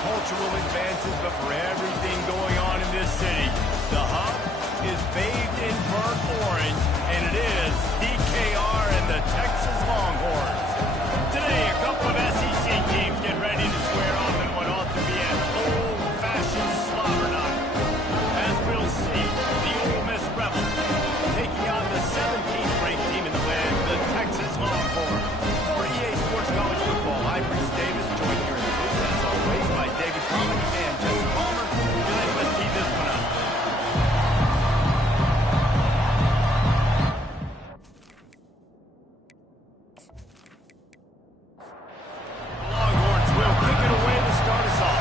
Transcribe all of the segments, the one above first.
cultural advances, but for everything going on in this city, the hub is bathed in burnt orange, and it is DKR and the Texas Longhorns. Today, a couple of SEC teams get ready to square off in what ought to be an old-fashioned slobber knock. As we'll see, the Ole Miss Rebels taking on the 17th ranked team in the land, the Texas Longhorns. For EA Sports College Football, I'm Bruce Davis, joined here in the booth, as always, by David Coleman and Jesse Palmer. Guys, let's tee this one up. Longhorns will kick it away to start us off.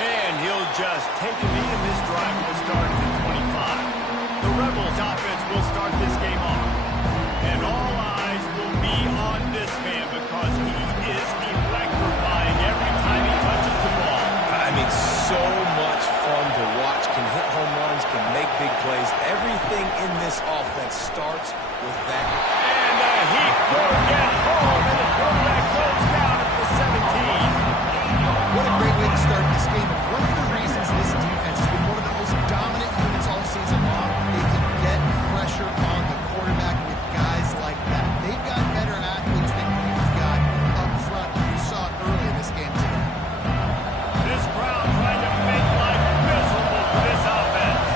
And he'll just take a knee, and this drive will start at the 25. The Rebels offense will start this game off. And all eyes will be on this man because he is electrifying every time he touches the ball. I mean, so much fun to watch. Can hit home runs, can make big plays. Everything in this offense starts with that. And the Heat will get home, and the quarterback goes down at the 17. What a great way to start this game. And one of the reasons this defense has been one of the most dominant units all season long, they can get pressure on the quarterback with guys like that. They've got better athletes than you've got up front. You saw it early in this game today. This crowd trying to make life miserable for this offense.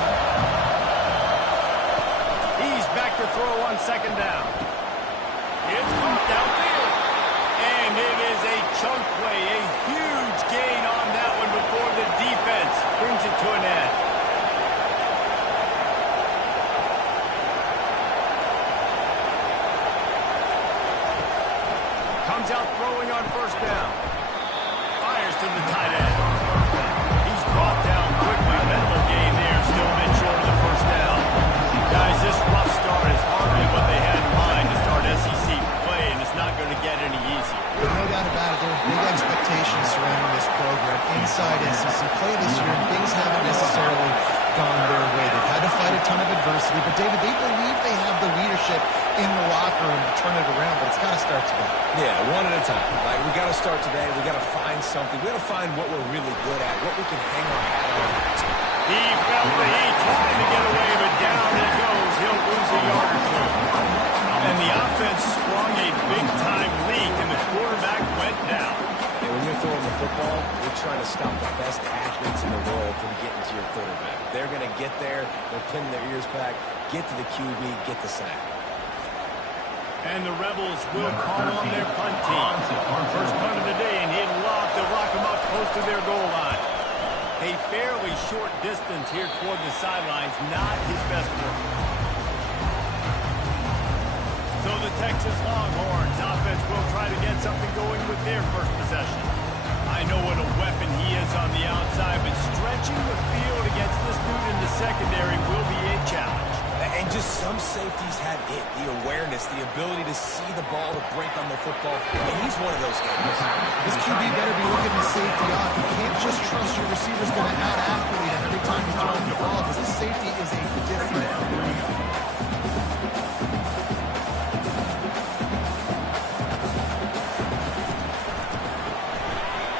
He's back to throw on second down. It's caught downfield. And it is a chunk play, a huge gain on that one before the defense brings it to an end. Comes out throwing on first down. Fires to the tight end. He's brought down quickly. Mental gain there, still a bit short of the first down. Guys, this rough start is hardly what they had in mind to start SEC play, and it's not going to get any easier. No doubt about it. There are big expectations surrounding this program inside SEC play this year, and things haven't necessarily gone their way. They've had to fight a ton of adversity, but David, they believe they have the leadership in the locker room to turn it around, but it's got to start today. Yeah, one at a time. Like, we got to start today. We got to find something. We got to find what we're really good at, what we can hang our hat on. He felt the heat, trying to get away, but down he goes. He'll lose a yard or two. And the offense sprung a big-time leak, and the quarterback went down. And when you're throwing the football, you're trying to stop the best athletes in the world from getting to your quarterback. They're going to get there. They're pinning their ears back, get to the QB, get the sack. And the Rebels will call on their punt team. First punt of the day, and he'd love to lock them up close to their goal line. A fairly short distance here toward the sidelines, not his best work. So the Texas Longhorns offense will try to get something going with their first possession. I know what a weapon he is on the outside, but stretching the field against this dude in the secondary will be a challenge. And just some safeties have it, the awareness, the ability to see the ball, to break on the football. And he's one of those guys. This QB better be looking the safety off. You can't just trust your receiver's going to out-athlete him every time he's throwing the ball, because the safety is a different breed.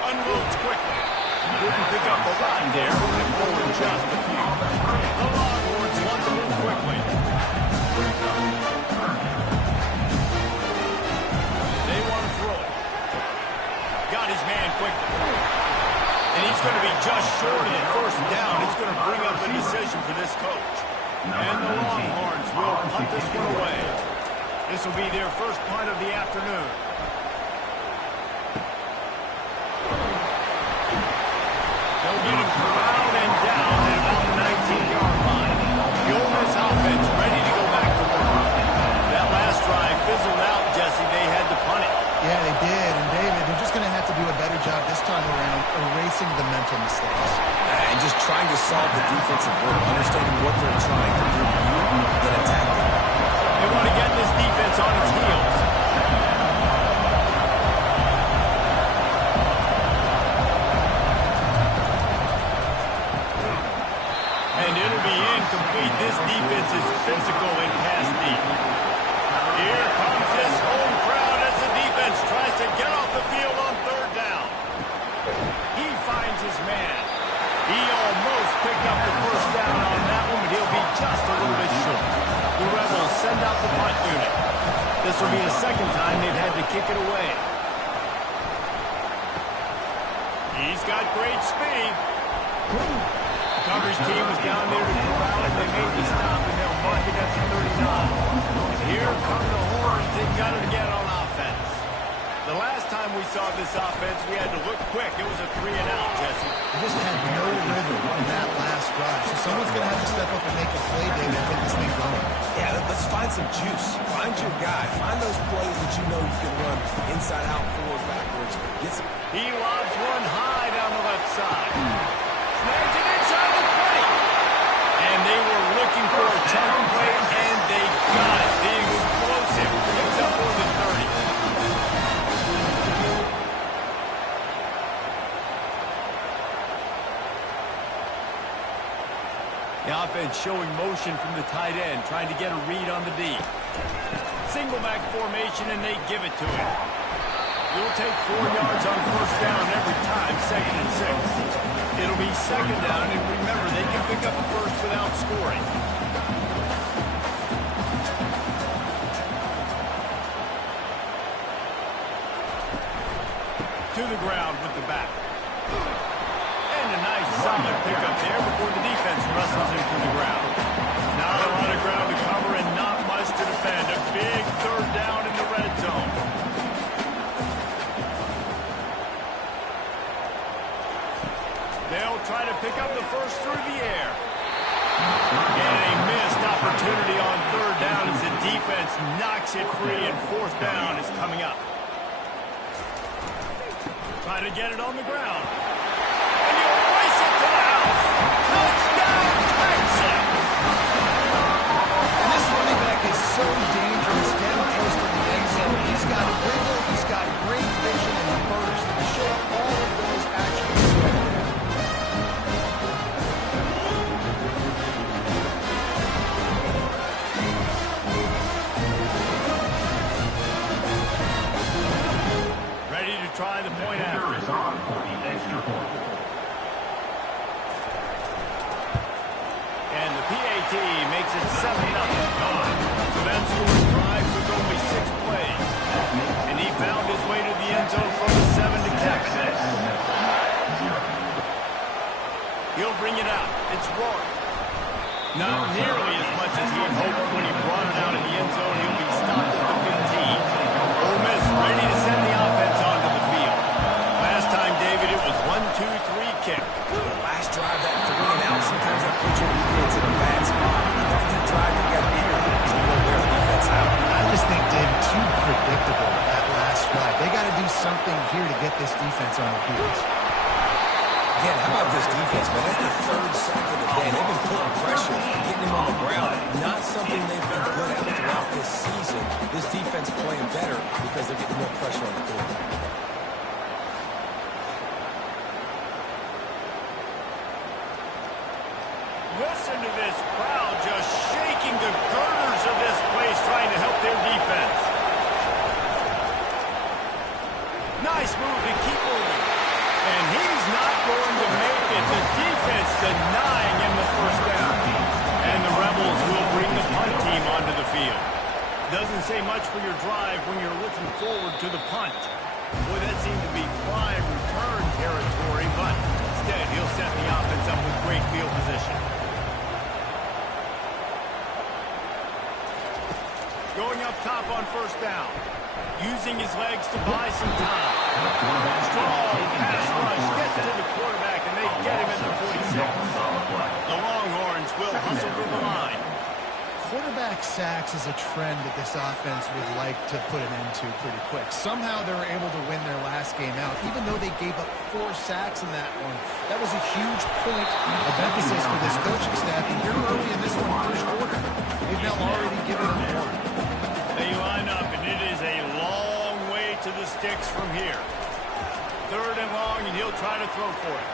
Unloads quickly. Didn't pick up a lot there, but forward just a few. The Longhorns want to move quickly. They want to throw it. Got his man quickly. And he's going to be just short of the first down. It's going to bring up a decision for this coach. And the Longhorns will punt this one away. This will be their first punt of the afternoon. They'll get him corralled and down at about the 19-yard line. The Ole Miss offense ready to go back to work. That last drive fizzled out, Jesse. They had to punt it. Yeah, they did. And David, they're just going to have to do a better job this time around erasing the mental mistakes. And just trying to solve the defensive work, understanding what they're trying to do, then attack them. They want to get this defense on its heels. And it'll be incomplete. This defense is physical and pass deep. Here comes this home crowd as the picked up the first down on that one, but he'll be just a little bit short. The Rebels send out the punt unit. This will be the second time they've had to kick it away. He's got great speed. Coverage team was down there to corral it. They made the stop, and they'll mark it at the 39. And here come the Horns. They've got it again on offense. The last time we saw this offense, we had to look quick. It was a 3-and-out, Jesse. They just had no rhythm on that last drive. So someone's going to have to step up and make a play, David, and get this thing going. Yeah, let's find some juice. Find your guy. Find those plays that you know you can run inside out, forward, backwards. Get some. He lobs one high down the left side. Snags it inside the 20. And they were looking for a chunk play, and they got it. The explosive picks up over the 30. The offense showing motion from the tight end, trying to get a read on the D. Single back formation, and they give it to him. He'll take 4 yards on first down every time, 2nd and 6. It'll be second down, and remember, they can pick up a first without scoring. To the ground with the back. And a nice solid pickup there before the defense wrestles him to the ground. Not a lot of ground to cover and not much to defend. A big third down in the red zone. They'll try to pick up the first through the air. And a missed opportunity on third down as the defense knocks it free, and fourth down is coming up. Try to get it on the ground. And he'll race it to the house. Touchdown, Texas! And this running back is so dangerous down close to the end zone. He's got wiggle, he's got great vision and burst. To show all of those attributes. Ready to try the point after. And the PAT makes it 7-0. So that scoring drive took only 6 plays. And he found his way to the end zone from the 7 to cap it. He'll bring it out. It's Rourke. Not nearly as much as he had hoped when he brought it out in the end zone. He'll be stopped at the 15. Ole Miss ready to send the offense onto the field. Last time, David, it was 1-2-3 kick. The last drive, that 3-and-out, sometimes that puts your defense in a bad spot. That's the drive you got to hear. So you don't wear the defense out. I just think, David, too predictable that last drive. They got to do something here to get this defense on their heels. Again, how about this defense, man? That's the third sack of the day. They've been putting pressure, getting him on the ground. Not something they've been good at throughout this season. This defense playing better because they're getting more pressure on the quarterback. Listen to this crowd just shaking the girders of this place, trying to help their defense. Nice move to keep moving. And he's not going to make it. The defense denying him the first down. And the Rebels will bring the punt team onto the field. Doesn't say much for your drive when you're looking forward to the punt. Boy, that seemed to be prime return territory, but instead he'll set the offense up with great field position. Going up top on first down. Using his legs to buy some time. Strong pass rush gets to the quarterback, and they get him at the 46. The Longhorns will hustle through the line. Quarterback sacks is a trend that this offense would like to put an end to pretty quick. Somehow they were able to win their last game out, even though they gave up 4 sacks in that one. That was a huge point of emphasis for this coaching staff. And here early in this one, first quarter, they've now already given up 1. They line up, and it is a long way to the sticks from here. 3rd and long, and he'll try to throw for it.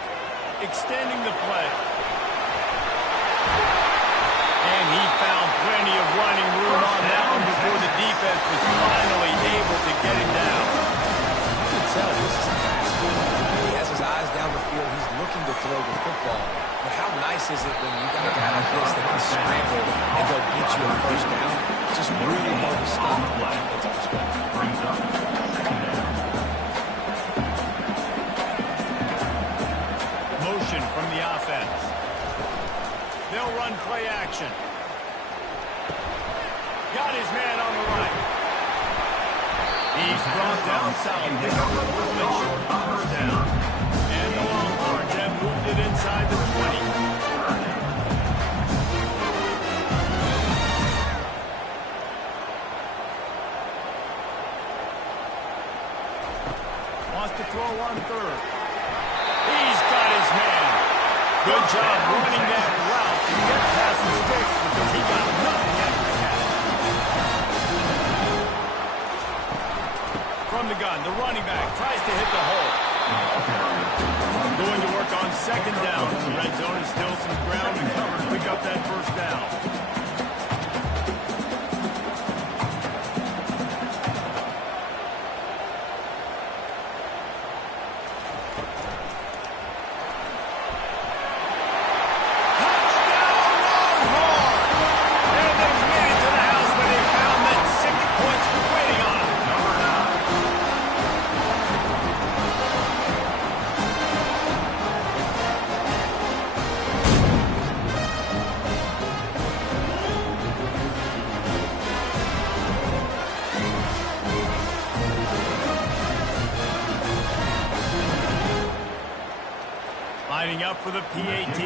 Extending the play. And he found plenty of running room on that one before the defense was finally able to get him down. You can tell this is a pass. He has his eyes down the field. He's looking him to throw the football. But how nice is it when you got a guy like this that can scramble and go get you a first down? It's just really hard to stop from a defensive perspective. Motion from the offense. They'll run play action. Got his man on the right. He's brought down solid. Pick up a little bit short on first down. And the Longhorns have moved it inside the 20. Wants to throw on third. He's got his man. Good job running that route to get past the sticks because he got nothing after the catch. From the gun, the running back tries to hit the hole. Going to work on second down. The red zone is still some ground to cover to pick up that first down. Lining up for the PAT.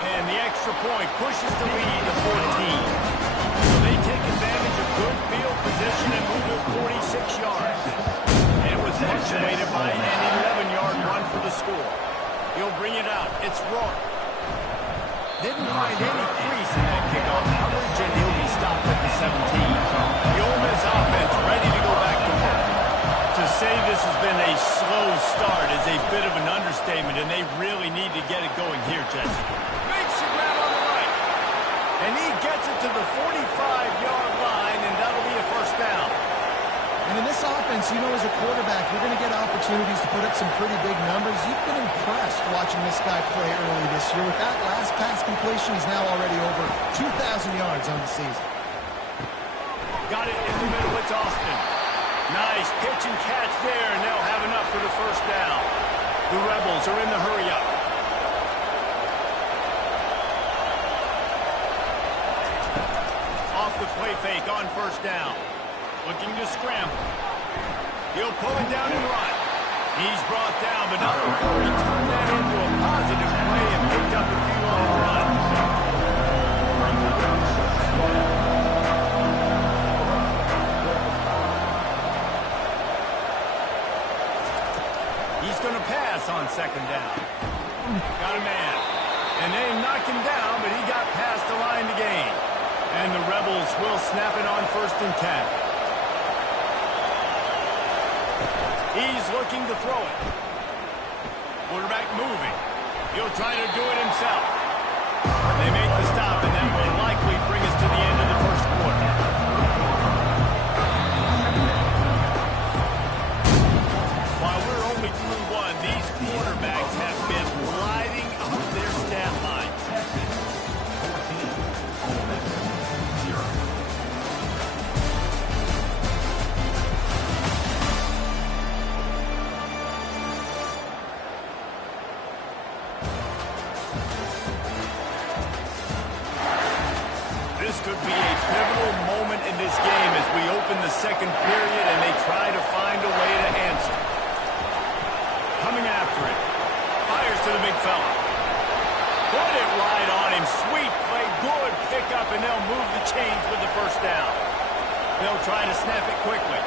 And the extra point pushes the lead to 14. So they take advantage of good field position and move it 46 yards. And it was punctuated by an 11-yard run for the score. He'll bring it out. It's Rourke. Didn't find any crease in that kickoff coverage, and he'll be stopped at the 17. The Ole Miss offense ready to go back to work. To say this has been a slow start is a bit of an understatement, and they really need to get it going here, Jesse. Makes the grab on the right. And he gets it to the 45-yard line, and that'll be a first down. And in this offense, you know, as a quarterback, you're going to get opportunities to put up some pretty big numbers. You've been impressed watching this guy play early this year. With that last pass completion, he's now already over 2,000 yards on the season. Got it in the middle. It's Austin. Nice pitch and catch there, and they'll have enough for the first down. The Rebels are in the hurry-up. Off the play fake on first down. Looking to scramble. He'll pull it down and run. He's brought down, but not before he turned that into a positive play and picked up a few on the run. He's going to pass on second down. Got a man. And they knocked him down, but he got past the line to gain. And the Rebels will snap it on first and 10. He's looking to throw it. Quarterback moving. He'll try to do it himself. They make the stop, and that will likely bring us to the end of the first quarter. While we're only through one, these quarterbacks have been lighting up their stat line. This could be a pivotal moment in this game as we open the second period and they try to find a way to answer. Coming after it. Fires to the big fella. Put it right on him. Sweet play. Good pickup, and they'll move the chains with the first down. They'll try to snap it quickly.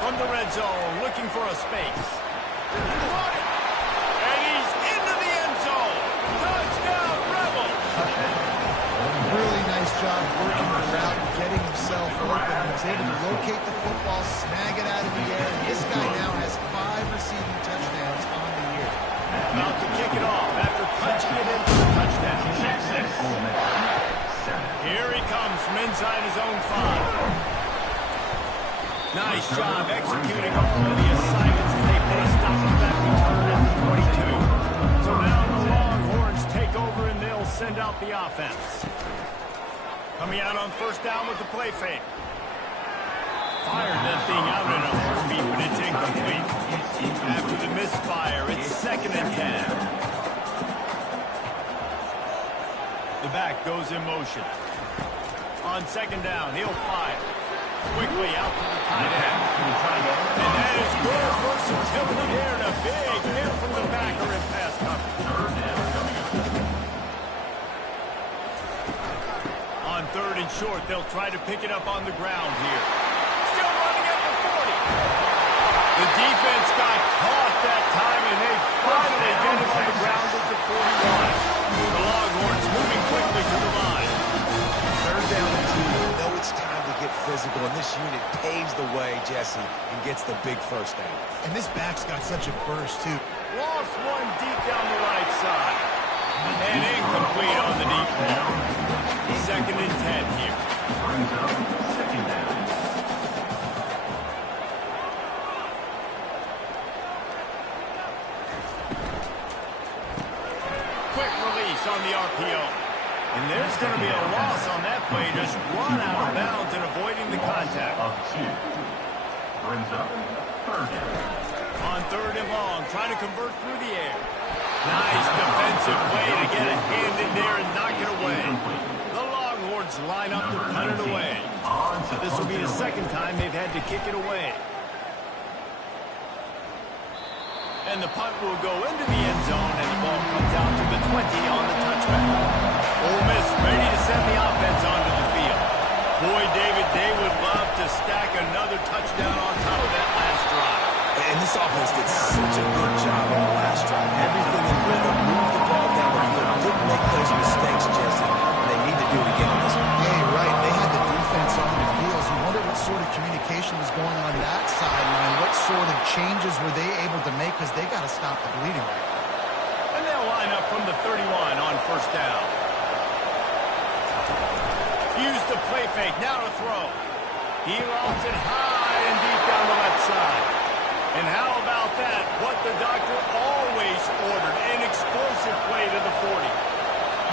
From the red zone, looking for a space. He caught it. And he's into the end zone. Touchdown, Rebels! Really nice job working the route and getting himself open. He was able to locate the football, snag it out of the air, and this guy now has 5 receiving touchdowns on the year. About to kick it off after punching it in for the touchdown. Here he comes from inside his own 5. Nice job executing all of the assignments as they put a stop to that return at the 22. So now the Longhorns take over and they'll send out the offense. Coming out on first down with the play fake. Fired that thing out in a heartbeat, but it's incomplete. After the misfire, it's 2nd and 10. The back goes in motion. On 2nd down, he'll fire. Quickly out to the tight end. And that is good versatility there, and a big hit from the backer in pass coverage. On 3rd and short, they'll try to pick it up on the ground here. Still running at the 40. The defense got caught that time, and they finally get him on the ground at the 41. The Longhorns moving quickly to the line. 3rd down and 2. You know it's time to get physical, and this unit paves the way, Jesse, and gets the big first down. And this back's got such a burst, too. Lost one deep down the right side. And incomplete on the deep ball. 2nd and 10 here. Quick release on the RPO. And there's going to be a loss on that play. Just run out of bounds and avoiding the contact. On 3rd and long, trying to convert through the air. Nice defensive play to get a hand in there and knock it away. The Longhorns line up to punt it away. This will be the 2nd time they've had to kick it away. And the punt will go into the end zone, and the ball comes out to the 20 on the touchback. Ole Miss ready to send the offense onto the field. Boy, David, they would love to stack another touchdown on top of that last drive. And this offense did such a good job on the last drive. Everything in rhythm, moved the ball down the field, didn't make those mistakes, Jesse. And they need to do it again on this one. Yeah, you're right. They had the defense on the field. You wonder what sort of communication was going on that sideline. What sort of changes were they able to make, because they got to stop the bleeding right now. And they'll line up from the 31 on first down. Use the play fake, now to throw. He lofts it high and deep down the left side. And how about that? What the doctor always ordered, an explosive play to the 40.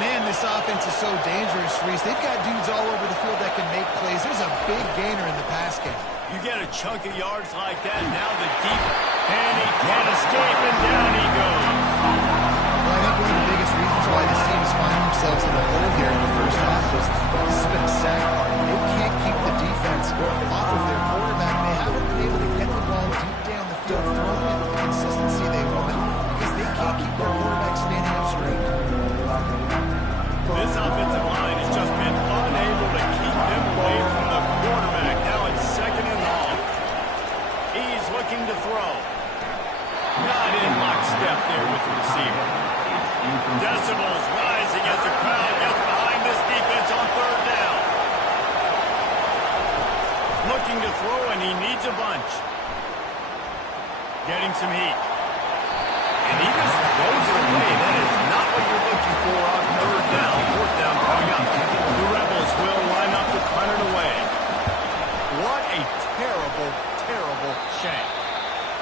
Man, this offense is so dangerous, Reese. They've got dudes all over the field that can make plays. There's a big gainer in the pass game. You get a chunk of yards like that, now the deep, and he can't escape, and down he goes. Well, I think one of the biggest reasons why this team is finding themselves in the hole here in the first half is this has been a sack. They can't keep the defense off of their quarterback. They haven't been able to get the ball deep down the field, throwing it with the consistency they want, because they can't keep their quarterback standing up straight. This offensive line has just been unable to keep them away from the quarterback. Now it's 2nd and long. He's looking to throw. Not in lockstep there with the receiver. Decibels rising as the crowd gets behind this defense on 3rd down. Looking to throw, and he needs a bunch. Getting some heat. And he just throws it away. That is not what you're looking for on 3rd down. 4th down coming up. The Rebels will line up to punt it away. What a terrible, terrible shame.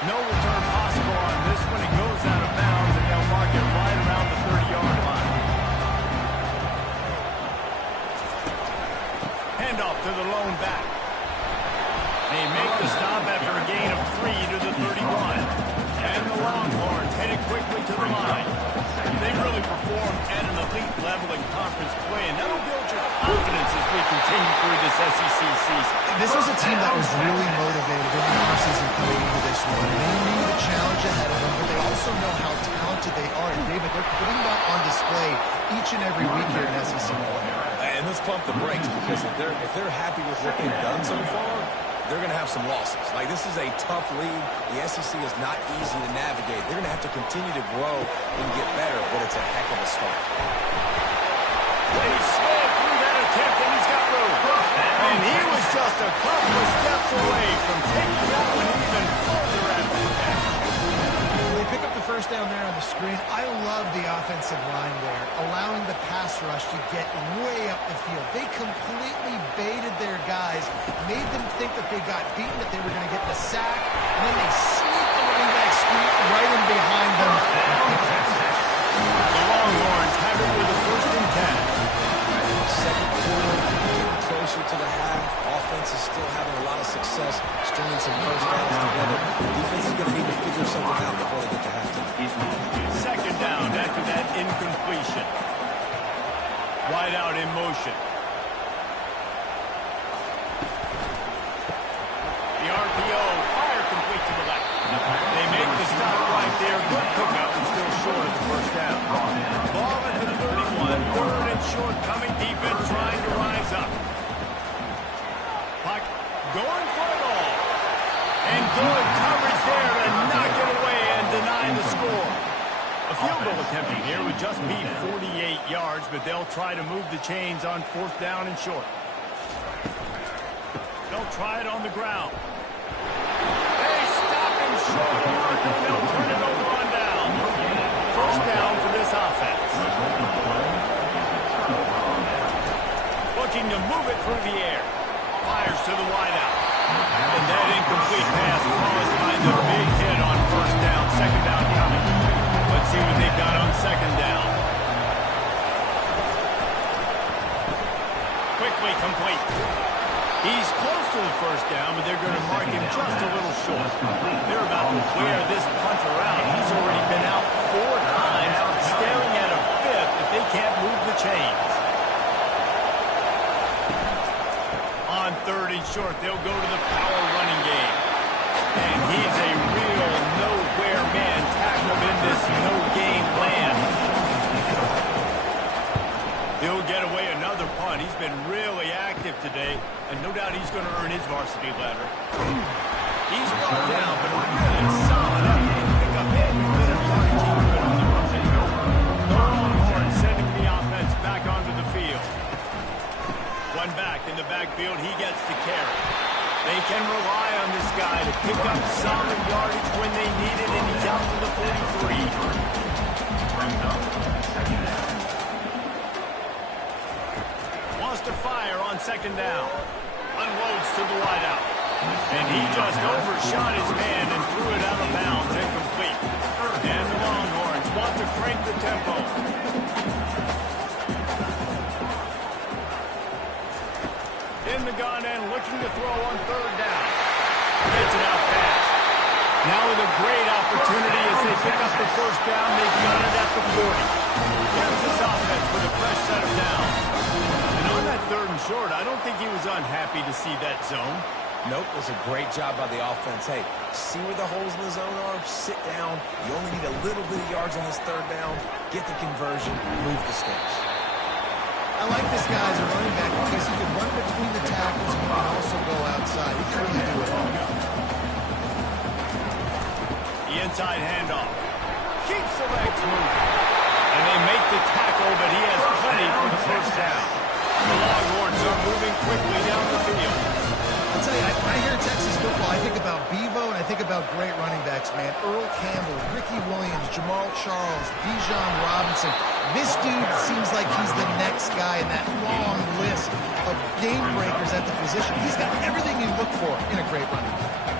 No return possible on this one. It goes out of bounds, and they'll mark it right around the 30-yard line. Handoff to the lone back. They make the stop after a gain of 3 to the 31. And the Longhorns headed quickly to the line. They really performed at an elite level in conference play, and that'll build your confidence as we continue through this SEC season. This was a team that was really motivated in the offseason coming into this one. They knew the challenge ahead of them, but they also know how talented they are. And David, they're putting that on display each and every week here in SEC play. And let's pump the brakes, because if they're happy with what they've done so far, they're going to have some losses. Like, this is a tough league. The SEC is not easy to navigate. They're going to have to continue to grow and get better, but it's a heck of a start. He slid through that attempt, and he's got room. And he was just a couple of steps away from taking that one even further at the catch. They pick up the first down there on the screen. I love the offensive line there, allowing the pass rush to get way up the field. They completely baited their guys, made them think that they got beaten, that they were going to get the sack, and then they sneaked the running back scoop right in behind them. The Longhorns have it with a 1st and 10. Second quarter, getting closer to the half. Offense is still having a lot of success stringing some first downs together. Defense is going to need to figure something out before they get to halftime. Second down after that incompletion. Wide out in motion. The RPO, fire complete to the left. They make the stop right there. Good pickup and still short of the first down. Ball at the 31, 3rd and short, coming defense trying to rise up. Puck going for it all. And good coverage there to knock it away and deny the score. A field goal attempted here would just be 48 yards, but they'll try to move the chains on 4th down and short. They'll try it on the ground. They stop him short of the marker. They'll turn it over on down. First down for this offense. Looking to move it through the air. Fires to the wideout. And that incomplete pass caused by the big hit on 1st down. 2nd down coming. Let's see what they've got on 2nd down. Quickly complete. He's close to the 1st down, but they're going to mark him just a little short. They're about to wear this punter out. He's already been out 4 times, staring at a 5th if they can't move the chains. On 3rd and short, they'll go to the power running game. And he's a real nowhere man tackled in this no-game land. He'll get away another punt. He's been really active today, and no doubt he's going to earn his varsity letter. He's brought down, but a really solid effort to pick up every bit of yardage he could on the run. The Longhorns sending the offense back onto the field. One back in the backfield, he gets the carry. They can rely on this guy to pick up solid yardage when they need it, and he's out to the 43. Wants to fire on 2nd down. Unloads to the wideout. And he just overshot his man and threw it out of bounds, incomplete. And the Longhorns want to crank the tempo. In the gun and looking to throw on 3rd down. Gets it out fast. Now with a great opportunity as they pick up the 1st down, they've got it at the 40. Here's this offense with a fresh set of downs. And on that 3rd and short, I don't think he was unhappy to see that zone. Nope, it was a great job by the offense. Hey, see where the holes in the zone are? Sit down. You only need a little bit of yards on this 3rd down. Get the conversion. Move the sticks. I like this guy as a running back because he can run between the tackles and he can also go outside. He can really do it all. The inside handoff. Keeps the legs moving. And they make the tackle, but he has plenty for the 1st down. The Longhorns are moving quickly down the field. I'll tell you, when I hear Texas football, I think about Bevo and I think about great running backs, man. Earl Campbell, Ricky Williams, Jamal Charles, Bijan Robinson. This dude seems like he's the next guy in that long list of game breakers at the position. He's got everything you look for in a great running back.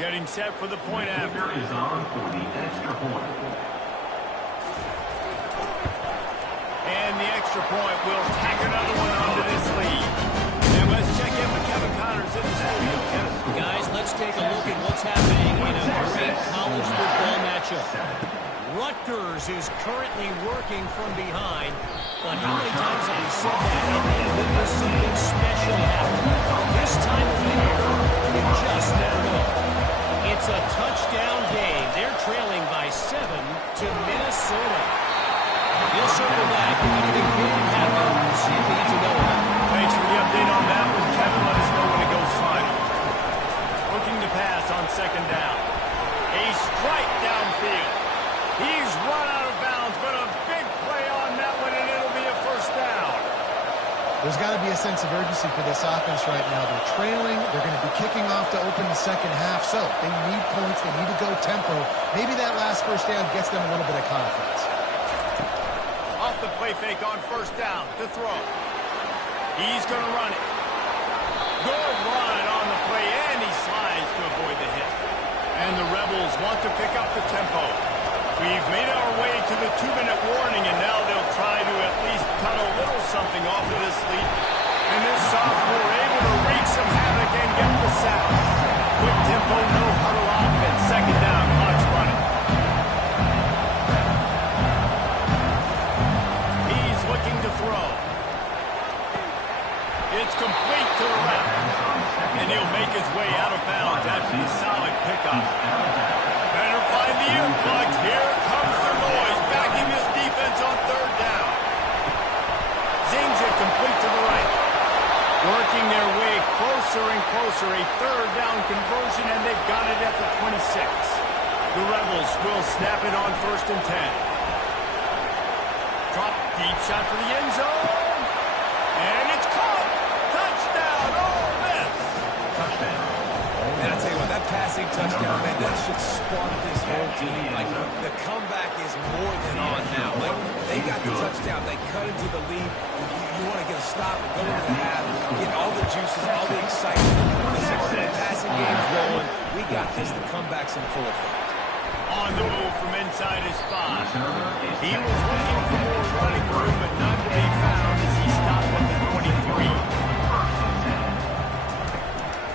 Getting set for the point after. Is on for the extra point. And the extra point will tack another one onto this lead. And let's check in with Kevin Connors in the studio. Kevin. Guys, let's take a look at what's happening in a great college football matchup. Rutgers is currently working from behind, but how many times have we said that and then witnessed something special happen? This time of the year, you just never know. It's a touchdown game. They're trailing by 7 to Minnesota. We'll circle back if anything big happens you need to know about. Thanks for the update on that one, Kevin. Let us know when it goes final. Looking to pass on second down. A strike downfield. He's run out of bounds, but a big play on that one, and it'll be a first down. There's got to be a sense of urgency for this offense right now. They're trailing. They're going to be kicking off to open the second half, so they need points. They need to go tempo. Maybe that last first down gets them a little bit of confidence. Off the play fake on first down to throw. He's going to run it. Good run on the play, and he slides to avoid the hit. And the Rebels want to pick up the tempo. We've made our way to the 2-minute warning, and now they'll try to at least cut a little something off of this lead. And this sophomore able to wreak some havoc and get the sack. Quick tempo, no huddle offense. Second down, clock's running. He's looking to throw. It's complete to the left. And he'll make his way out of bounds after the solid pickup. Better find the earplugs. Here comes the noise, backing this defense on third down. Zings it complete to the right. Working their way closer and closer. A third down conversion, and they've got it at the 26. The Rebels will snap it on first and 10. Drop deep shot for the end zone. And it's caught. Touchdown, Ole Miss. Touchdown. Man, I tell you what, that passing touchdown, man, that should spark this whole team. Like, the comeback is more than on now. Like, they got the touchdown. They cut into the lead. You want to get a stop and go into the half, get all the juices, all the excitement. The passing game's rolling. We got this. The comeback's in full effect. On the move from inside his spot. He was looking for more running room, but none to be found as he stopped at the 23.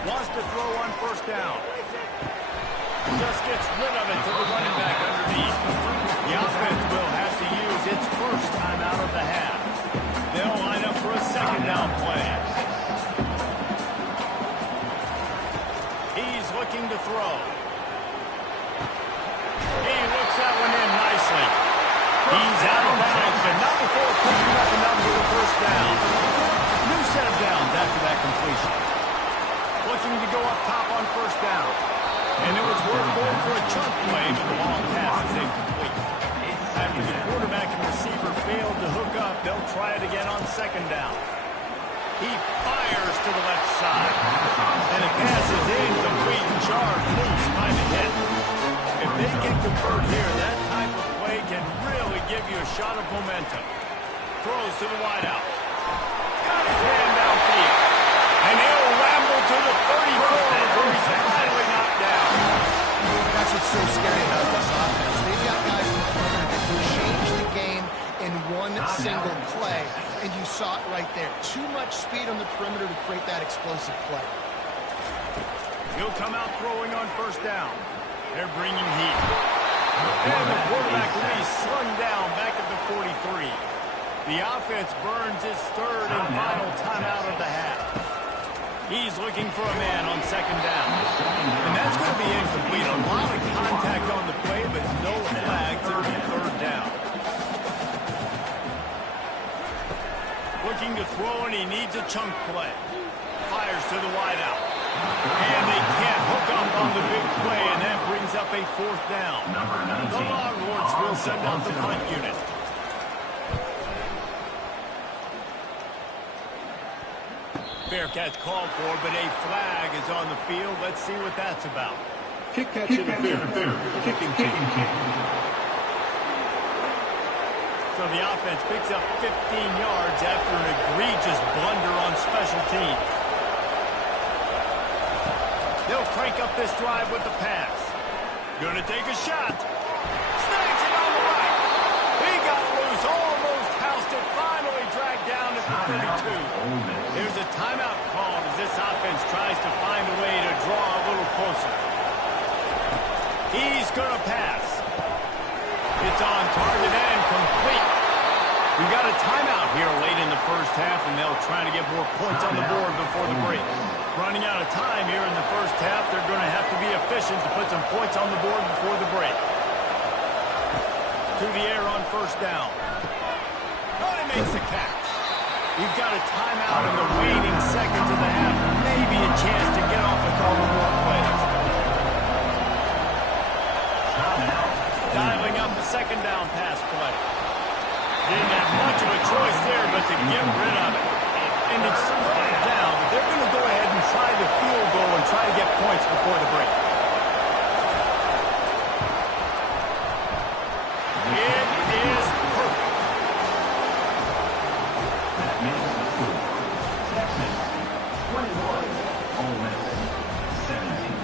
Wants to throw on first down. Just gets rid of it to the running back underneath. The offense will have to use its first time out of the half. They'll line up for a second down play. He's looking to throw. He looks that one in nicely. He's out of bounds, but not before picking up enough for the first down. New set of downs after that completion. Looking to go up top on first down. And it was worth going for a chunk play, but the long pass is incomplete. After the quarterback and receiver failed to hook up, they'll try it again on second down. He fires to the left side. And it passes incomplete and charged loose by the hit. If they can convert here, that type of play can really give you a shot of momentum. Throws to the wideout. Got his hand downfield. And he'll ramble to the 34 before he's finally knocked down. That's what's so scary about this offense. They've got guys in the perimeter that can change the game in one single play. And you saw it right there. Too much speed on the perimeter to create that explosive play. He'll come out throwing on first down. They're bringing heat. And the quarterback will be slung down back at the 43. The offense burns its third and final timeout of the half. He's looking for a man on second down. And that's going to be incomplete. A lot of contact on the play, but no flags. It'll be third down. Looking to throw, and he needs a chunk play. Fires to the wideout. And they can't hook up on the big play, and that brings up a fourth down. The Longhorns will send out the punt unit. Bearcats called for, but a flag is on the field. Let's see what that's about. Kick catch interference. Kicking team. So the offense picks up 15 yards after an egregious blunder on special teams. They'll crank up this drive with the pass. Gonna take a shot. Snags it on the right. He got loose, almost housed it, finally dragged down at the 32. There's a timeout called as this offense tries to find a way to draw a little closer. He's gonna pass. It's on target and complete. We've got a timeout here late in the first half, and they'll try to get more points on the board before the break. Running out of time here in the first half, they're going to have to be efficient to put some points on the board before the break. To the air on first down. Oh, he makes the catch. We've got a timeout in the waning seconds of the half. Maybe a chance to get off a couple more plays. Dialing up the second down pass play. Didn't have much of a choice there, but to get rid of it. And it's slowed down, but they're going to go ahead and try the field goal and try to get points before the break. It is perfect. That makes the score. Texas 21, Ole Miss 17.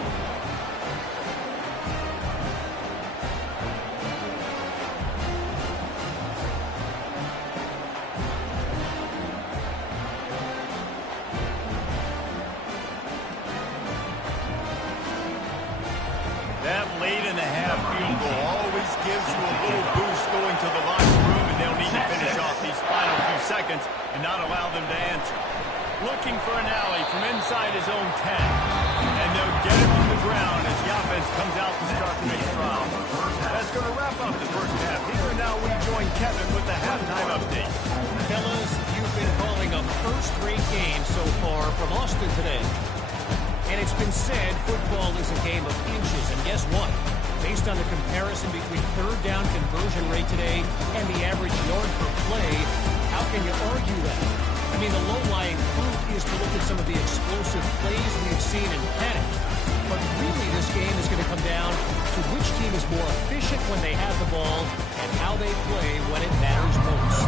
That late in the half field goal always gives you a little boost going to the locker room, and they'll need to finish off these final few seconds and not allow them to answer. Looking for an alley from inside his own 10. And they'll get him on the ground as the offense comes out to start the next drive. That's going to wrap up the first half. Here and now we join Kevin with the halftime update. Fellas, you've been calling a first-rate game so far from Austin today. And it's been said football is a game of inches. And guess what? Based on the comparison between third down conversion rate today and the average yard per play, how can you argue that? I mean, the low-lying fruit is to look at some of the explosive plays we've seen in the past. But really, this game is going to come down to which team is more efficient when they have the ball and how they play when it matters most.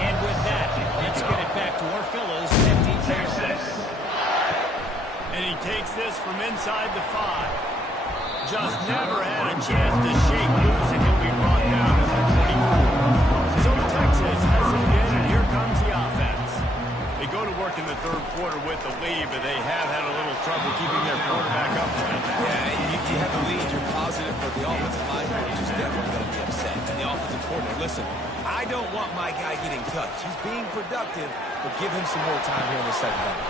And with that, let's get it back to our fellas at DK. And he takes this from inside the 5. Just never had a chance to shake loose, and he'll be brought down at the 24. So Texas has it again, and here comes the offense. They go to work in the third quarter with the lead, but they have had a little trouble keeping their quarterback upright. Yeah, you have the lead, you're positive, but the offensive line coach is definitely going to be upset. And the offensive coordinator, listen, I don't want my guy getting touched. He's being productive, but give him some more time here in the second half.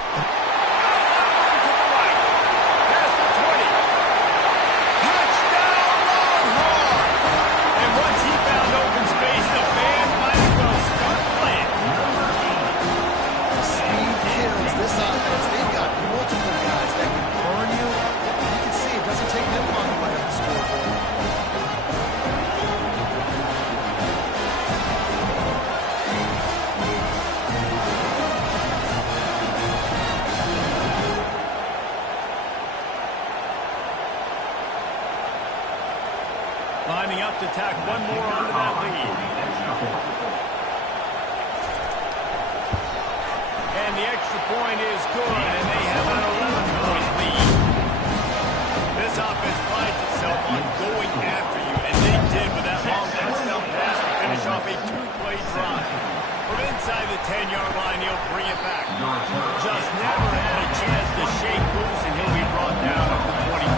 Lining up to tack one more onto that lead. And the extra point is good, and they have an 11-point lead. This offense prides itself on going after you, and they did with that long touchdown pass to finish off a 2-play drive. From inside the 10-yard line, he'll bring it back. Just never had a chance to shake loose, and he'll be brought down at the 24.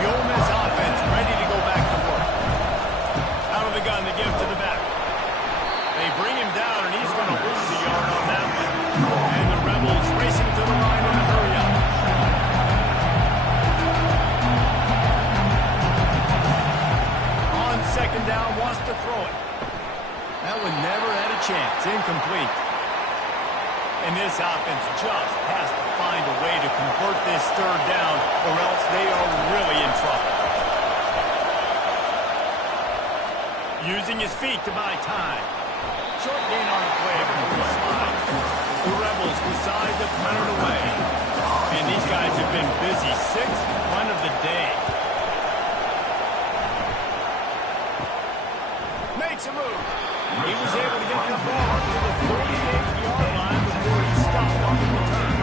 The Ole Miss offense ready to go back to work. Out of the gun to give to the back. They bring him down, and he's going to lose a yard on that one. And the Rebels racing to the line in a hurry up. On second down, wants to throw it. That one never had a chance. Incomplete. And this offense just has to find a way to convert this third down, or else they are really in trouble. Using his feet to buy time. Short gain on the play before he slides. The Rebels decide to punt it away. And these guys have been busy. 6th punt of the day. Makes a move. He was able to get the ball to the 48-yard line before he stopped on the return.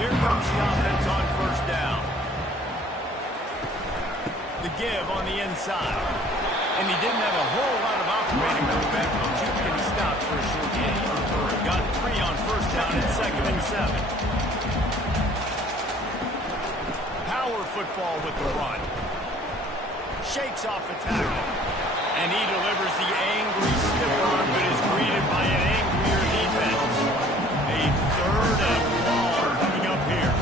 Here comes the offense on first down. The give on the inside. And he didn't have a whole lot of operating room after the juke, and he stopped for a short gain. Got 3 on first down and 2nd and 7. Power football with the run. Shakes off the tackle. And he delivers the angry stiff arm, but is greeted by an angrier defense. A third and long coming up here.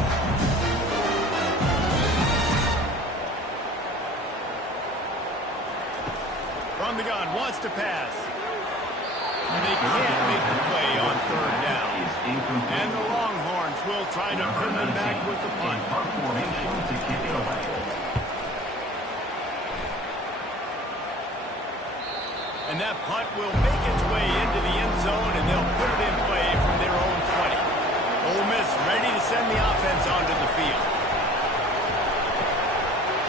From the gun, wants to pass. And they can't make the play on third down. And the Longhorns will try to pin them back with the punt. And that punt will make its way into the end zone, and they'll put it in play from their own 20. Ole Miss ready to send the offense onto the field.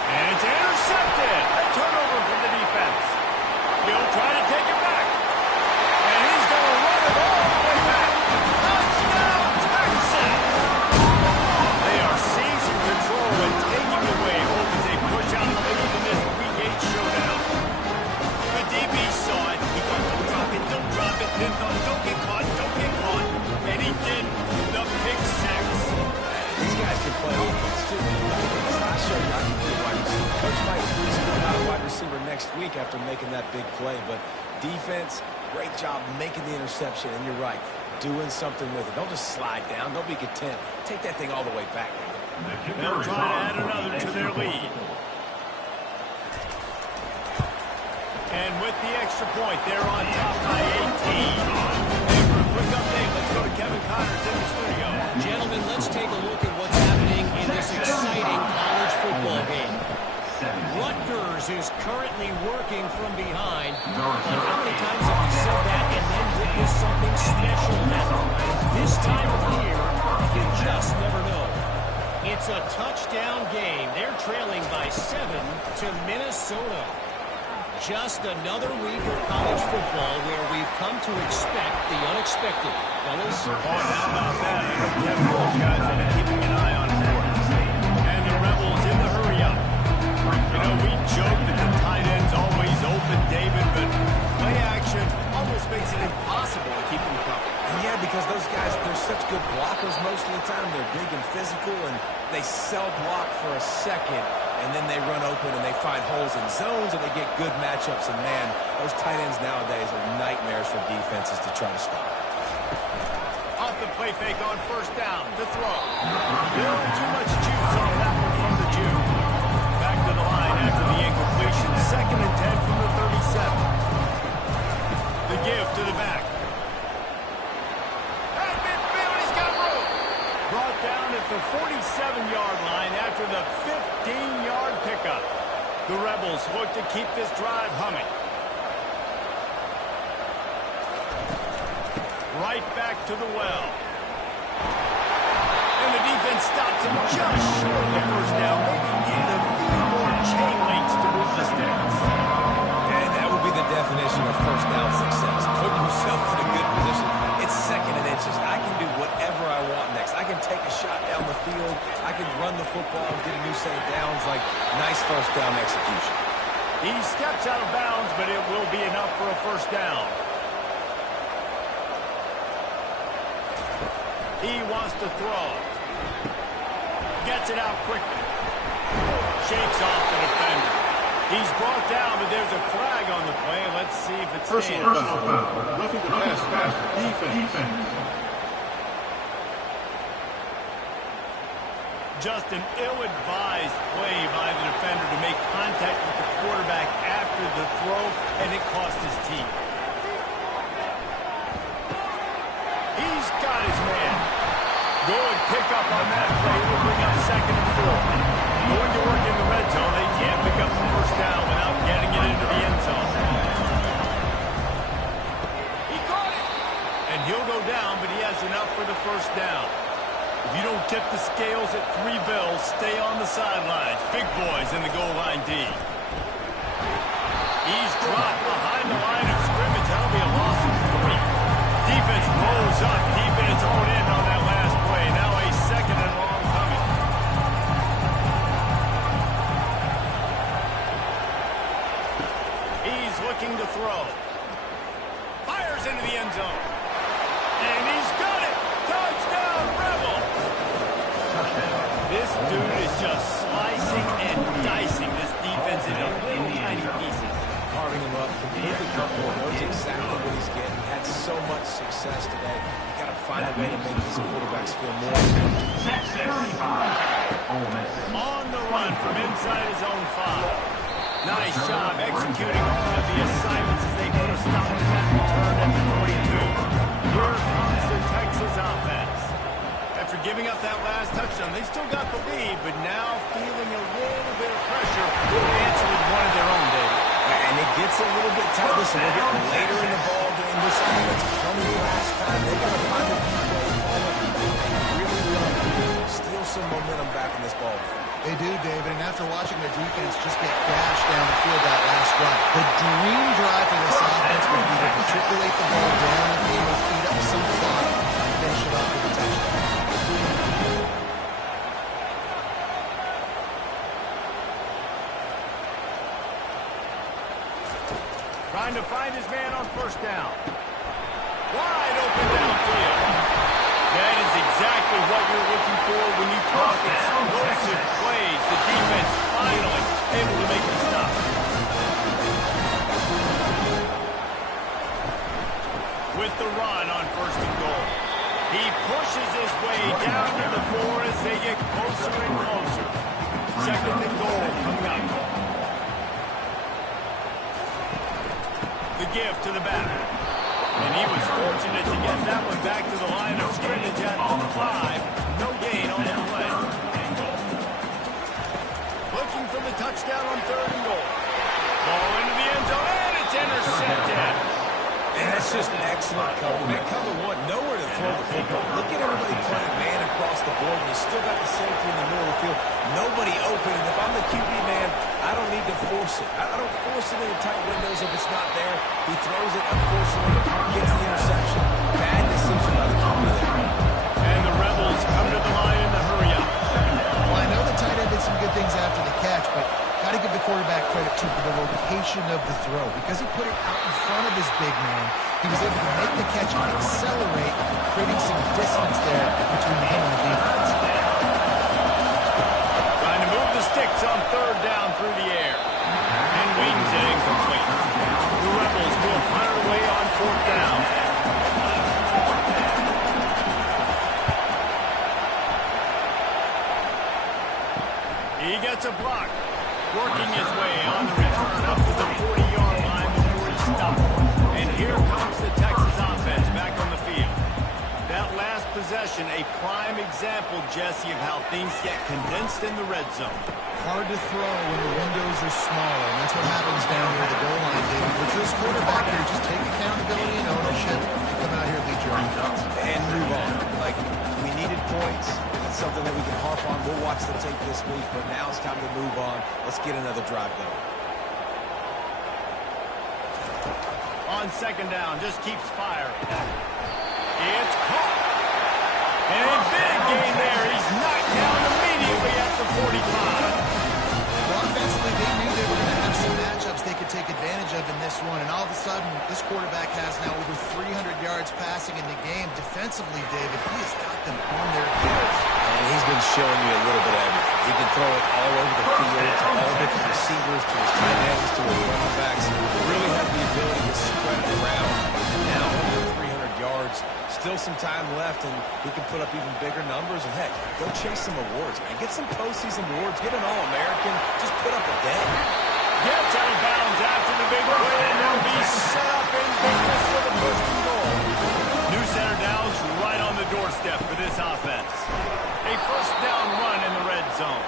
And it's intercepted. A turnover from the defense. He'll try to take it back. And he's going to run it all the way back. Touchdown, Texas! They are seizing control and taking away hope as they push out the lead in this Week 8 showdown. The DB saw it. He thought, don't drop it, don't drop it. Then thought, don't get caught, don't get caught. And he did the pick six. These guys can play offense too. I show you I can be a wide receiver. Coach might freeze me out a wide receiver next week after making that big play, but defense, great job making the interception, and you're right, doing something with it. Don't just slide down. Don't be content. Take that thing all the way back. They'll try to add another to their lead. And with the extra point, they're on top by 18. And for a quick update, let's go to Kevin Connors in the studio. Gentlemen, let's take a look at what's happening in this exciting college football game. Rutgers is currently working from behind. But how many times have we said that and then witnessed something special happen? This time of year, you just never know. It's a touchdown game. They're trailing by 7 to Minnesota. Just another week of college football where we've come to expect the unexpected. Fellas? Oh, how about that? I know Kevin those guys have been keeping an eye on Florida. And the Rebels in the hurry-up. You know, we joke that the tight end's always open, David, but play action almost makes it impossible to keep them covered. Yeah, because those guys, they're such good blockers most of the time. They're big and physical, and they sell block for a second, and then they run open and they find holes in zones, and they get good matchups. And, man, those tight ends nowadays are nightmares for defenses to try to stop. Off the play fake on first down to throw. Little too much juice on that one from the Jew. Back to the line after the incompletion. 2nd and 10 from the 37. The give to the back. At midfield, he's got room. Brought down at the 47-yard line after the 15-yard pickup. The Rebels look to keep this drive humming. Right back to the well. And the defense stops him just short of the first down. Maybe needed a few more chain links to move the sticks. And that would be the definition of first down success. Put yourself in a good position. It's 2nd and inches. I can do whatever I want next. I can take a shot down the field. I can run the football and get a new set of downs. Like, nice first down execution. He steps out of bounds, but it will be enough for a first down. He wants to throw. Gets it out quickly. Shakes off the defender. He's brought down, but there's a flag on the play. Let's see if it stands. Personal foul. Roughing the pass. Defense. Just an ill-advised play by the defender to make contact with the quarterback after the throw, and it cost his team. He's got his man. Good pickup on that play. Will bring up 2nd and 4. Going to work in the red zone. They can't pick up the first down without getting it into the end zone. He caught it. And he'll go down, but he has enough for the first down. If you don't tip the scales at 3 bills, stay on the sidelines. Big boys in the goal line D. He's dropped behind the line of scrimmage. That'll be a loss of 3. Defense rolls up deep in its own end on that last play. Now a 2nd and long coming. He's looking to throw. Fires into the end zone. And he's got it. Touchdown, Rebels. This dude is just slicing and dicing this defense into little tiny pieces. carving him up, completely comfortable, knows exactly what he's getting, had so much success today. You got to find a way to make these quarterbacks feel more. On the run from inside his own 5. Nice job executing all of the assignments as they put a stop to that return at the 42. Here comes the Texas offense. After giving up that last touchdown, they still got the lead, but now feeling a little bit of pressure to answer with one of their own, David. And it gets a little bit tight. Listen, we're getting later in the ball game. This offense plenty last time. They got to find a few ways really run here, steal some momentum back in this ball game. They do, David, and after watching their defense just get dashed down the field that last drive, the dream drive for this offense would be to matriculate the ball down the field, feed up some clock, and finish it off with a touchdown. Trying to find his man on first down. Wide open downfield. That is exactly what you're looking for when you talk explosive plays. The defense finally able to make the stop. With the run on first and goal. He pushes his way down to the 4 as they get closer and closer. Second and goal coming up. The give to the back. And he was fortunate to get that one back to the line of scrimmage at the 5. No gain on the play. Looking for the touchdown on third and goal. Ball into the end zone, and it's intercepted. And that's just excellent cover. Man, cover 1, nowhere to throw the football. Look at everybody playing man across the board, and you still got the safety in the middle of the field. Nobody open, and if I'm the QB man, I don't need to force it. I don't force it into tight windows if it's not there. He throws it, unfortunately, gets the interception. Bad decision by the QB there. And the Rebels come to the line in the hurry-up. Well, I know the tight end did some good things after the catch, but got to give the quarterback credit, too, for the location of the throw. Because he put it out in front of his big man, he was able to make the catch and accelerate, creating some distance there between him and the defense. Trying to move the sticks on third down through the air. And wings it incomplete. The Rebels will punt it away on fourth down. He gets a block. Working his way on the return up to the 40-yard line before he stopped. And here comes the Texas offense back on the field. That last possession, a prime example, Jesse, of how things get condensed in the red zone. Hard to throw when the windows are smaller, and that's what happens down here at the goal line, David. With this quarterback here, just take accountability and ownership and come out here and lead your own defense. And move on. Like, we needed points. It's something that we can harp on. We'll watch the tape this week, but now it's time to move on. Let's get another drive going. On second down, just keeps firing. It's caught. And a big gain there. He's knocked down immediately at the 45. Well, offensively, they knew they were going to have some matchups they could take advantage of in this one, and all of a sudden, this quarterback has now over 300 yards passing in the game. Defensively, David, he has got them on their heels. And he's been showing you a little bit of everything. He can throw it all over the field to all different receivers, to his tight ends, to his running backs. He really has the ability to spread it around. Now over 300 yards. Still some time left, and he can put up even bigger numbers. And, heck, go chase some awards, man. Get some postseason awards. Get an All-American. Just put up a day. Gets out of bounds after the big play, and they'll be set up in business for the first and goal. New center downs right on the doorstep for this offense. A first down run in the red zone.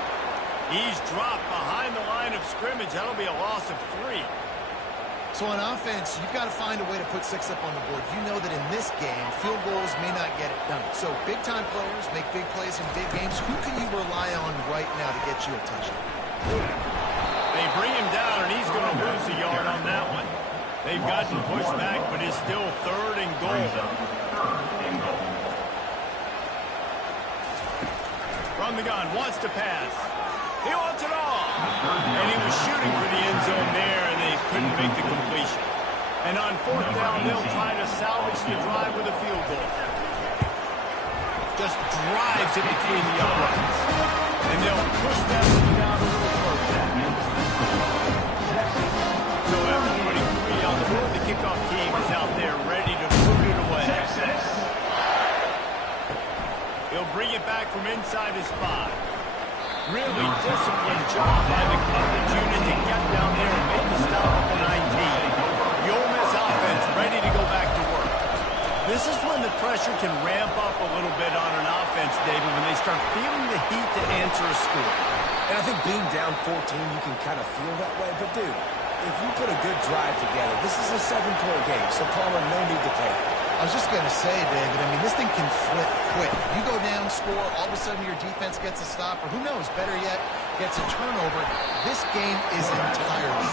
He's dropped behind the line of scrimmage. That'll be a loss of 3. So on offense, you've got to find a way to put 6 up on the board. You know that in this game, field goals may not get it done. So big-time players make big plays in big games. Who can you rely on right now to get you a touchdown? They bring him down, and he's going to lose a yard on that one. They've gotten pushed back, but it's still third and goal. From the gun, wants to pass. He wants it all. And he was shooting for the end zone there, and they couldn't make the completion. And on fourth down, they'll try to salvage the drive with a field goal. Just drives it between the uprights. And they'll push that one down a little further. So everybody from inside his 5. Really disciplined job by the coverage unit to get down there and make the stop at the 19. The Ole Miss offense ready to go back to work. This is when the pressure can ramp up a little bit on an offense, David, when they start feeling the heat to answer a score. And I think being down 14, you can kind of feel that way. But, dude, if you put a good drive together, this is a 7-point game, so Palmer, no need to take it. I was just going to say, David, I mean, this thing can flip quick. You go down, score, all of a sudden your defense gets a stop, or who knows, better yet, gets a turnover. This game is entirely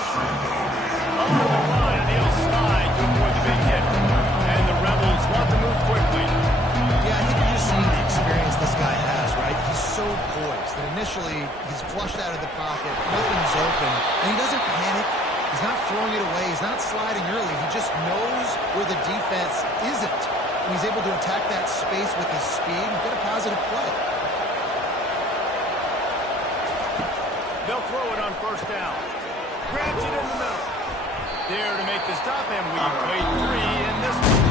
on the line, and he'll slide to avoid the big hit. And the Rebels want to move quickly. Yeah, I think you're just seeing the experience this guy has, right? He's so poised that initially he's flushed out of the pocket, nothing's open, and he doesn't panic. He's not throwing it away. He's not sliding early. He just knows where the defense isn't. And he's able to attack that space with his speed and get a positive play. They'll throw it on first down. Grabs it in the middle. There to make the stop, and we played 3 in this one.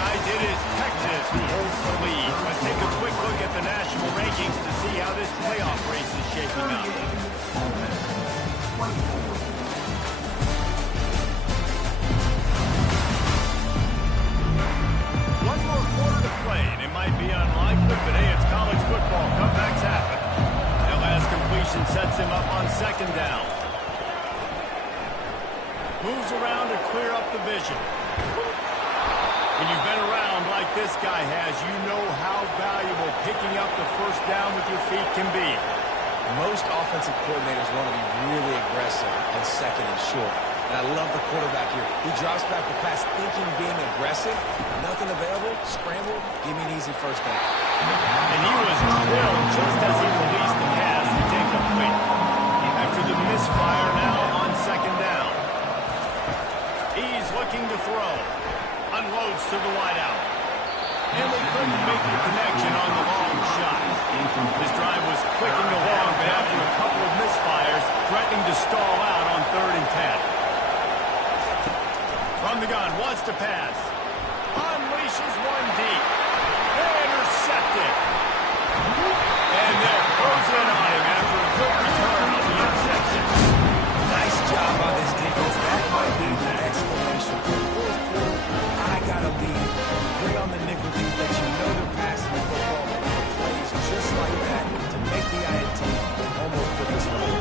Guys, it is Texas who holds the lead. Let's take a quick look at the national rankings to see how this playoff race is shaping up. One more quarter to play, and it might be unlikely, but hey, it's college football. Comebacks happen. That last completion sets him up on second down. Moves around to clear up the vision. When you've been around like this guy has, you know how valuable picking up the first down with your feet can be. Most offensive coordinators want to be really aggressive on second and short. And I love the quarterback here. He drops back the pass thinking being aggressive. Nothing available, scramble, give me an easy first down. And he was drilled just as he released the pass to take the point. After the misfire now on second down. He's looking to throw. Unloads to the wideout. And they couldn't make the connection on the long shot. This drive was clicking along, but after a couple of misfires, threatening to stall out on 3rd and 10. From the gun, wants to pass. Unleashes one deep. Intercepted. And they'll close in on him after a good return on the interception. Nice job on this defense. That might be the exclamation. Fourth quarter, I got to lead. Bring on the nickel defense. You know they're passing the football. Plays just like that to make the INT and almost put this one away.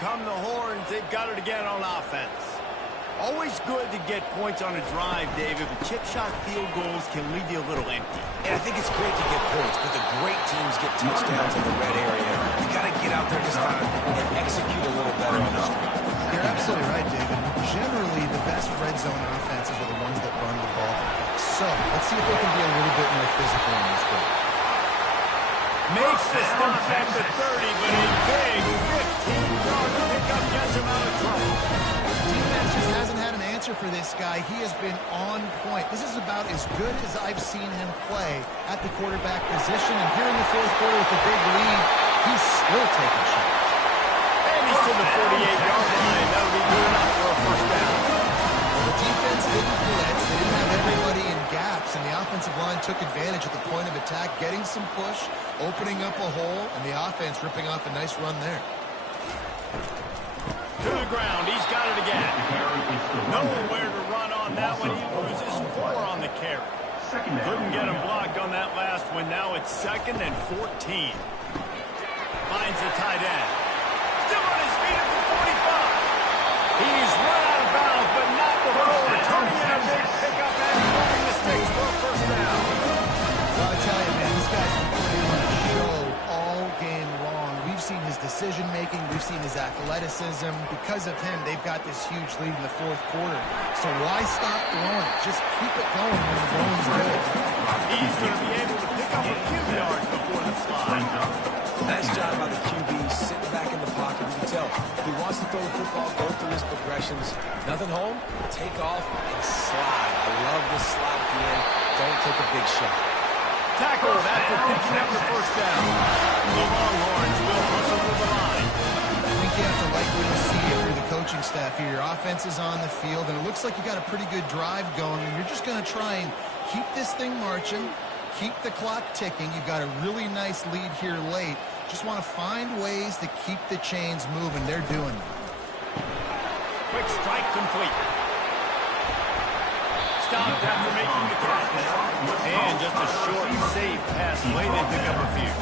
Come the horns, they've got it again on offense. Always good to get points on a drive, David, but chip shot field goals can leave you a little empty. And I think it's great to get points, but the great teams get touchdowns in the red area. You got to get out there this time and execute a little better on this drive. You're absolutely right, David. Generally, the best red zone offenses are the ones that run the ball. So, let's see if they can be a little bit more physical in this game. Makes the stop at the 30, but a big 15-yard pickup gets him out of trouble. Defense just hasn't had an answer for this guy. He has been on point. This is about as good as I've seen him play at the quarterback position. And here in the fourth quarter with a big lead, he's still taking shots. And he's to the 48-yard line. That'll be good enough for a first down. Well, the defense didn't blitz. They didn't have everybody in gaps, and the offensive line took advantage at the point of attack, getting some push, opening up a hole, and the offense ripping off a nice run there. To the ground. He's got it again. Nowhere to run on that one. He loses 4 on the carry. Couldn't get him blocked on that last one. Now it's 2nd and 14. Finds the tight end. Still on his feet at the 45. He's run out of bounds, but not before turning in a big pickup and moving the sticks for a first down. Well, I tell you, man, this guy's been putting on a show all game long. We've seen his decision-making. We've seen his athleticism. Because of him, they've got this huge lead in the fourth quarter. So why stop throwing? Just keep it going when the going's good. He's going to be able to pick up a few yards before the slide. Nice job by the QB, sitting back in the pocket. You can tell he wants to throw the football, go through his progressions. Nothing home, take off, and slide. I love this slide at the end. Don't take a big shot. Tackled after picking up the first down. The Longhorns will hustle to the line. I think you have to like what you see if you're the coaching staff here. Your offense is on the field, and it looks like you got a pretty good drive going, and you're just going to try and keep this thing marching, keep the clock ticking. You've got a really nice lead here late. Just want to find ways to keep the chains moving. They're doing it. Quick strike complete. Stopped after making the catch. And just a short and safe pass play. They pick up a few.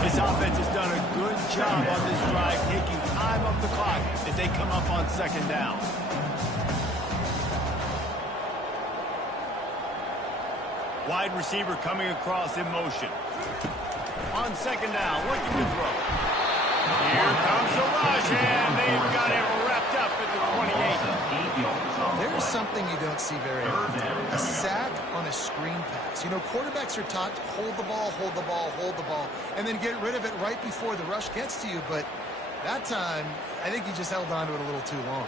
This offense has done a good job on this drive, taking time off the clock as they come up on second down. Wide receiver coming across in motion. On second down, looking to throw. Here comes the rush, and they've got it wrapped up at the 28. There's something you don't see very often. A sack on a screen pass. You know, quarterbacks are taught to hold the ball, hold the ball, hold the ball, and then get rid of it right before the rush gets to you. But that time, I think he just held on to it a little too long.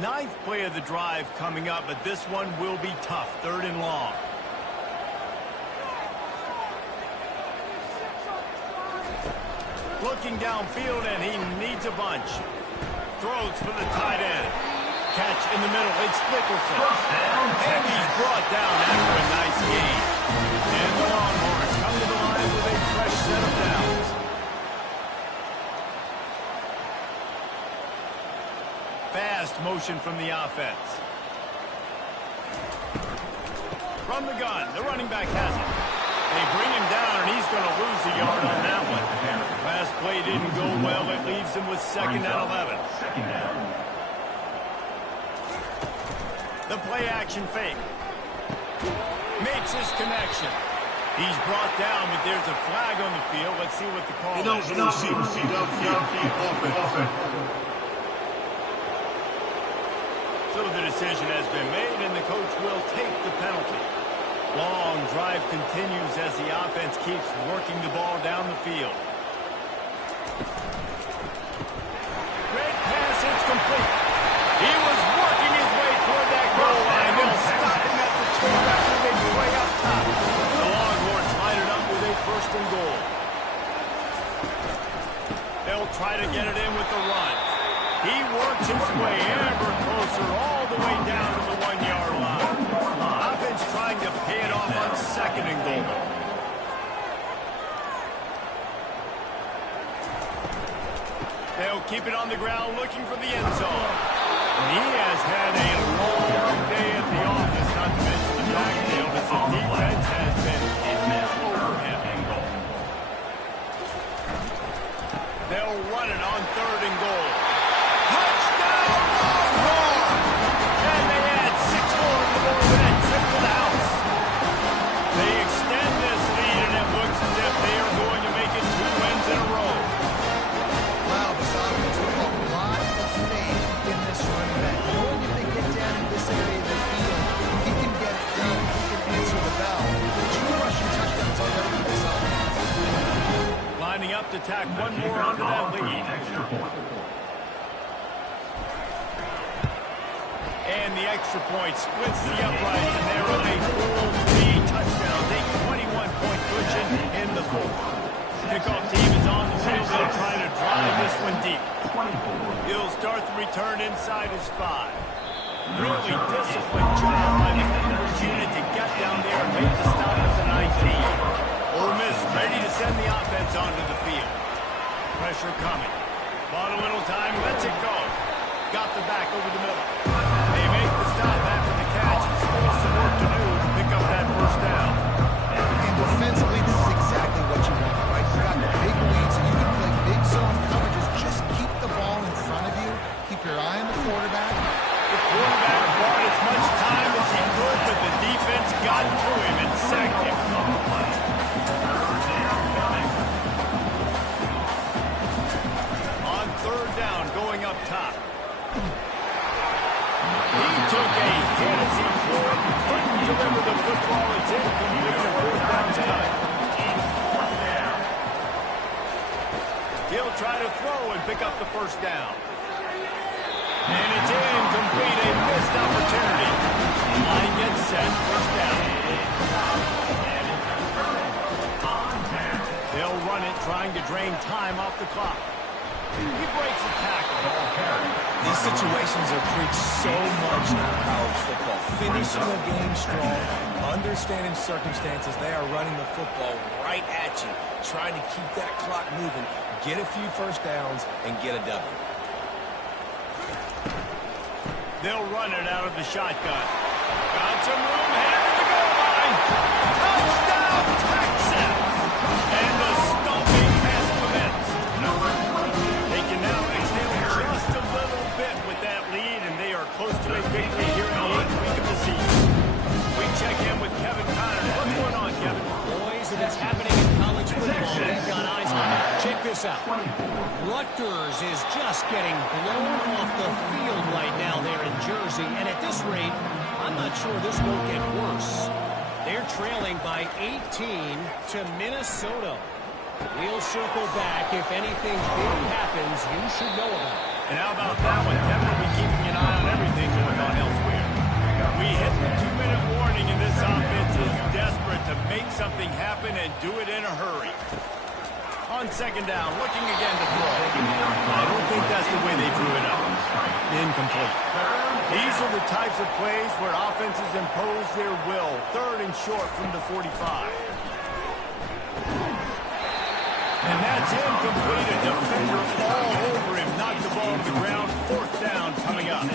Ninth play of the drive coming up, but this one will be tough. Third and long. Looking downfield, and he needs a bunch. Throws for the tight end. Catch in the middle. It's Nicholson. And he's brought down after a nice gain. And the Longhorns come to the line with a fresh set of downs. Fast motion from the offense. From the gun, the running back has it. They bring him down, and he's going to lose a yard on that one. Last play didn't go well. It leaves him with second and 11. The play action fake. Makes his connection. He's brought down, but there's a flag on the field. Let's see what the call is. So the decision has been made, and the coach will take the penalty. Long drive continues as the offense keeps working the ball down the field. Great pass, it's complete. He was working his way toward that goal line. They'll stop him at the 2 after they play up top. The Longhorns line it up with a first and goal. They'll try to get it in with the run. He works his way ever closer all the way down to the 1-yard line. Offense trying to pay it off on second and goal. They'll keep it on the ground looking for the end zone. He has had a long day at the office, not to mention the backfield, as the defense has been all over him. They'll run it on third and goal. Touchdown, Longhorns! And they add 6 more to the board with that trip to the house. They extend this lead, and it looks as if they are going to make it 2 wins in a row. Wow, this offense with a lot of faith in this running back. Knowing if they get down in this area of the field, he can get it done, he can answer the bell. 2 rushing touchdowns already for this offense. Lining up to tack one more onto that lead. And the extra point splits the upright, and they're on a full 3 touchdowns, a 21-point cushion in the 4th. Kickoff team is on the field. They'll try to drive this one deep. He'll start the return inside his 5. Really disciplined job by the Thunder's unit to get down there and make the stop at the 19. Ole Miss ready to send the offense onto the field. Pressure coming. Bought a little time, lets it go. Got the back over the middle. They make the stop after the catch, and still some work to do to pick up that first down. And defensively, this is exactly what you want, right? You got the big leads, and you can play big zone coverages. Just keep the ball in front of you. Keep your eye on the quarterback. The quarterback bought as much time as he could, but the defense got to him and sacked him. On third down, going up top. He took a hit as he couldn't deliver the football. It's incomplete, a 4th down time. He'll try to throw and pick up the first down. And it's incomplete, a missed opportunity. Line gets set, first down. They'll run it, trying to drain time off the clock. He breaks the tackle. These situations are preached so much in college football. Finishing a game strong, understanding circumstances. They are running the football right at you, trying to keep that clock moving, get a few first downs, and get a W. They'll run it out of the shotgun. Got some room, headed to the goal line. Touchdown, Texas! And the stomping has commenced. They can now exhale just a little bit with that lead, and they are close to a victory here in the 8th week of the season. We check in with Kevin Connor. What's going on, Kevin? Boys, if it's happening in college football, we've got eyes on it. Check this out. Rutgers is just getting blown off the field right now there in Jersey, and at this rate, I'm not sure this won't get worse. They're trailing by 18 to Minnesota. We'll circle back. If anything big happens, you should know about it. And how about that one? Kevin will be keeping an eye on everything going on elsewhere. We hit the 2-minute warning, and this offense is desperate to make something happen and do it in a hurry. On second down, looking again to throw. I don't think that's the way they drew it up. Incomplete. These are the types of plays where offenses impose their will. 3rd and short from the 45. And that's incomplete. A defender all over him. Knocked the ball to the ground. 4th down coming up.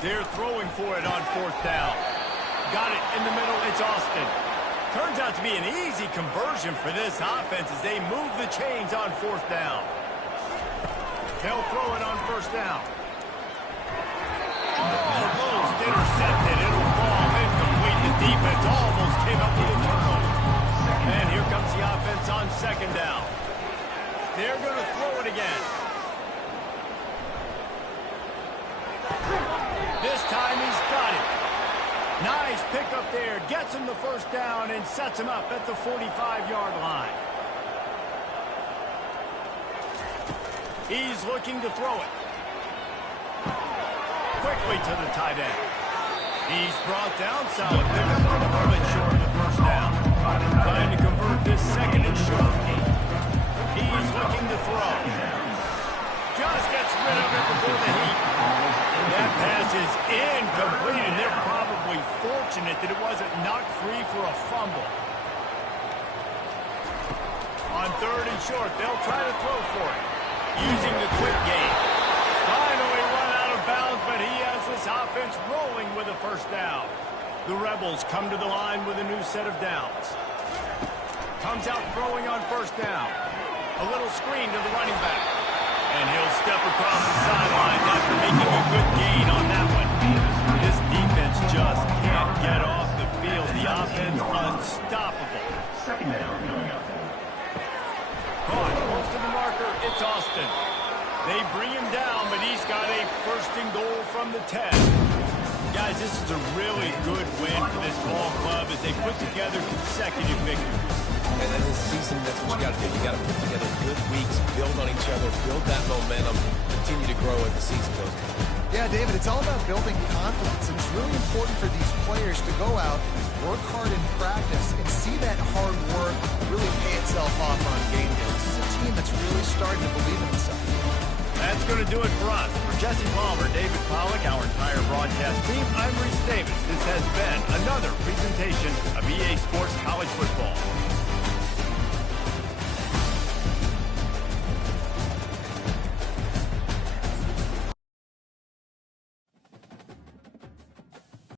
They're throwing for it on 4th down. Got it in the middle. It's Austin. Turns out to be an easy conversion for this offense as they move the chains on 4th down. They'll throw it on 1st down. Almost intercepted. It'll fall incomplete. The defense almost came up with a turnover. And here comes the offense on 2nd down. They're going to throw it again. This time he's got it. Nice pickup there. Gets him the 1st down and sets him up at the 45-yard line. He's looking to throw it. Quickly to the tight end. He's brought down solid. Pickup a little bit short of the 1st down. Trying to convert this 2nd and short. He's looking to throw. Just gets rid of it before the heat. That pass is incomplete, and they're probably fortunate that it wasn't knocked free for a fumble. On 3rd and short, they'll try to throw for it. Using the quick game. Finally run out of bounds, but he has this offense rolling with a 1st down. The Rebels come to the line with a new set of downs. Comes out throwing on 1st down. A little screen to the running back. And he'll step across the sidelines after making a good gain on that one. This defense just can't get off the field. The offense unstoppable. 2nd down coming up. Caught close to the marker. It's Austin. They bring him down, but he's got a 1st and goal from the 10. Guys, this is a really good win for this ball club as they put together consecutive victories. And in this season, that's what you got to do. You got to put together good weeks, build on each other, build that momentum, continue to grow as the season goes on. Yeah, David, it's all about building confidence, and it's really important for these players to go out, work hard in practice, and see that hard work really pay itself off on game day. This is a team that's really starting to believe in itself. That's going to do it for us. For Jesse Palmer, David Pollack, our entire broadcast team, I'm Reese Davis. This has been another presentation of EA Sports College Football.